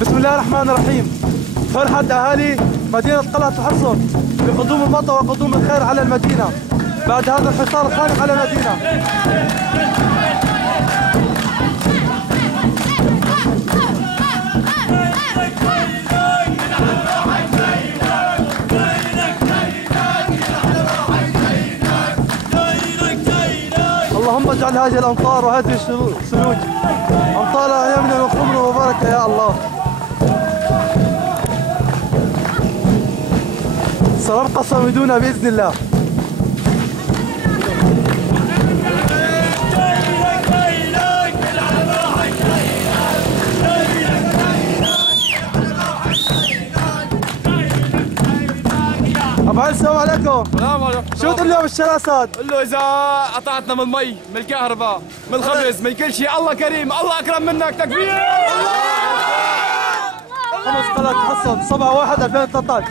بسم الله الرحمن الرحيم. فرحة أهالي مدينة قلعة الحصن بقدوم المطر وقدوم الخير على المدينة بعد هذا الحصار الخانق على المدينة. اللهم اجعل هذه الأمطار وهذه الثلوج أمطار يمن وخمر وبركة يا الله. سنبقى صامدون بإذن الله. أبو علي السلام عليكم. السلام عليكم. شو تقول اليوم الشارع سعد؟ قل له إذا قطعتنا من المي، من الكهرباء، من الخبز، من كل شيء، الله كريم، الله أكرم منك، تكبير! خمس قلعة الحصن 7/1/2013.